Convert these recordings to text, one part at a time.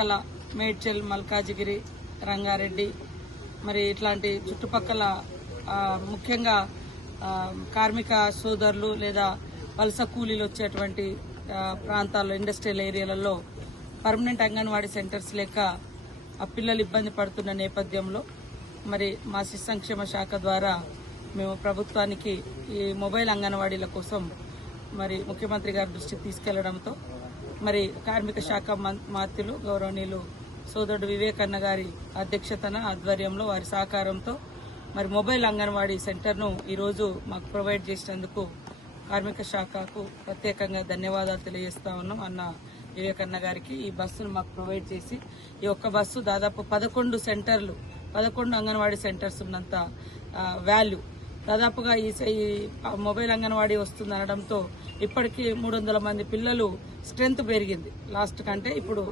చుట్టుపక్కల మేడ్చల్, మల్కాజిగిరి, రంగారెడ్డి మరి ఇట్లాంటి చుట్టుపక్కల ముఖ్యంగా కార్మిక సోదరులు లేదా వలస కూలీలు వచ్చేటువంటి ప్రాంతాల్లో ఇండస్ట్రియల్ ఏరియాలలో పర్మనెంట్ అంగన్వాడీ సెంటర్స్ లేక ఆ పిల్లలు ఇబ్బంది పడుతున్న నేపథ్యంలో మరి మా శిశు సంక్షేమ శాఖ ద్వారా మేము ప్రభుత్వానికి ఈ మొబైల్ అంగన్వాడీల కోసం మరి ముఖ్యమంత్రి గారి దృష్టికి తీసుకెళ్లడంతో మరి కార్మిక శాఖ మంత్రులు గౌరవనీయులు సోదరుడు వివేకన్న గారి అధ్యక్షతన ఆధ్వర్యంలో వారి సహకారంతో మరి మొబైల్ అంగన్వాడీ సెంటర్ను ఈరోజు మాకు ప్రొవైడ్ చేసినందుకు కార్మిక శాఖకు ప్రత్యేకంగా ధన్యవాదాలు తెలియజేస్తా ఉన్నాం. అన్న వివేకన్న గారికి ఈ బస్సును మాకు ప్రొవైడ్ చేసి ఈ ఒక్క బస్సు దాదాపు 11 అంగన్వాడీ సెంటర్స్ ఉన్నంత వాల్యూ దాదాపుగా ఈ మొబైల్ అంగన్వాడీ వస్తుంది అనడంతో ఇప్పటికీ 300 మంది పిల్లలు స్ట్రెంత్ పెరిగింది. లాస్ట్ కంటే ఇప్పుడు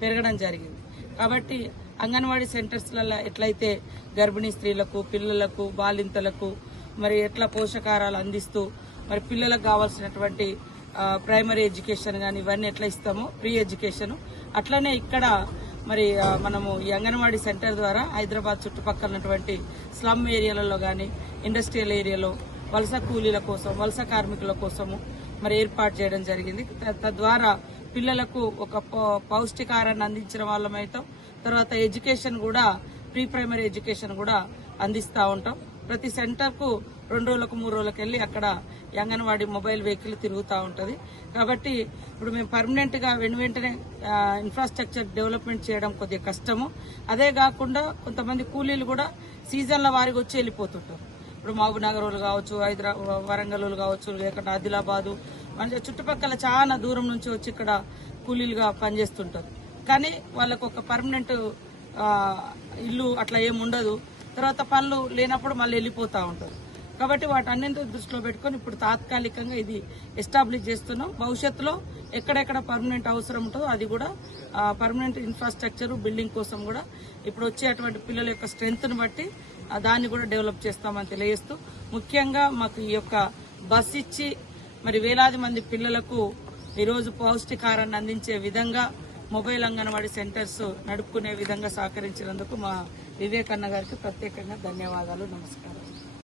పెరగడం జరిగింది. కాబట్టి అంగన్వాడీ సెంటర్స్లలో ఎట్లయితే గర్భిణీ స్త్రీలకు, పిల్లలకు, బాలింతలకు మరి ఎట్లా పోషకాహారాలు అందిస్తూ మరి పిల్లలకు కావాల్సినటువంటి ప్రైమరీ ఎడ్యుకేషన్ కానీ ఇవన్నీ ఎట్లా ఇస్తామో ప్రీ ఎడ్యుకేషన్ అట్లనే ఇక్కడ మరి మనము ఈ అంగన్వాడీ సెంటర్ ద్వారా హైదరాబాద్ చుట్టుపక్కల ఉన్నటువంటి స్లమ్ ఏరియాలలో కానీ ఇండస్ట్రియల్ ఏరియాలో వలస కూలీల కోసం, వలస కార్మికుల కోసము మరి ఏర్పాటు చేయడం జరిగింది. తద్వారా పిల్లలకు ఒక పౌష్టికాహారాన్ని అందించిన వాళ్ళమైతాం. తర్వాత ఎడ్యుకేషన్ కూడా ప్రీ ప్రైమరీ ఎడ్యుకేషన్ కూడా అందిస్తూ ఉంటాం. ప్రతి సెంటర్కు 2 రోజులకు 3 రోజులకు వెళ్ళి అక్కడ అంగన్వాడీ మొబైల్ వెహికల్ తిరుగుతూ ఉంటుంది. కాబట్టి ఇప్పుడు మేము పర్మనెంట్గా వెంటనే ఇన్ఫ్రాస్ట్రక్చర్ డెవలప్మెంట్ చేయడం కొద్దిగా కష్టము. అదే కాకుండా కొంతమంది కూలీలు కూడా సీజన్ల వారికి వచ్చి వెళ్ళిపోతుంటారు. ఇప్పుడు మహబూబ్నగర్ కావచ్చు, వరంగల్ కావచ్చు, లేకుండా ఆదిలాబాదు మంచి చుట్టుపక్కల చాలా దూరం నుంచి వచ్చి ఇక్కడ కూలీలుగా పనిచేస్తుంటారు. కానీ వాళ్ళకు ఒక పర్మనెంట్ ఇల్లు అట్లా ఏమి ఉండదు. తర్వాత పనులు లేనప్పుడు మళ్ళీ వెళ్ళిపోతూ ఉంటారు. కాబట్టి వాటన్నింటినీ దృష్టిలో పెట్టుకుని ఇప్పుడు తాత్కాలికంగా ఇది ఎస్టాబ్లిష్ చేస్తున్నాం. భవిష్యత్తులో ఎక్కడెక్కడ పర్మనెంట్ అవసరం ఉంటుందో అది కూడా పర్మనెంట్ ఇన్ఫ్రాస్ట్రక్చర్ బిల్డింగ్ కోసం కూడా ఇప్పుడు వచ్చేటువంటి పిల్లల యొక్క స్ట్రెంగ్త్ను బట్టి దాన్ని కూడా డెవలప్ చేస్తామని తెలియజేస్తూ ముఖ్యంగా మాకు ఈ యొక్క బస్ ఇచ్చి మరి వేలాది మంది పిల్లలకు ఈరోజు పౌష్టికాహారాన్ని అందించే విధంగా మొబైల్ అంగన్వాడీ సెంటర్స్ నడుపుకునే విధంగా సహకరించినందుకు మా వివేకన్న గారికి ప్రత్యేకంగా ధన్యవాదాలు. నమస్కారం.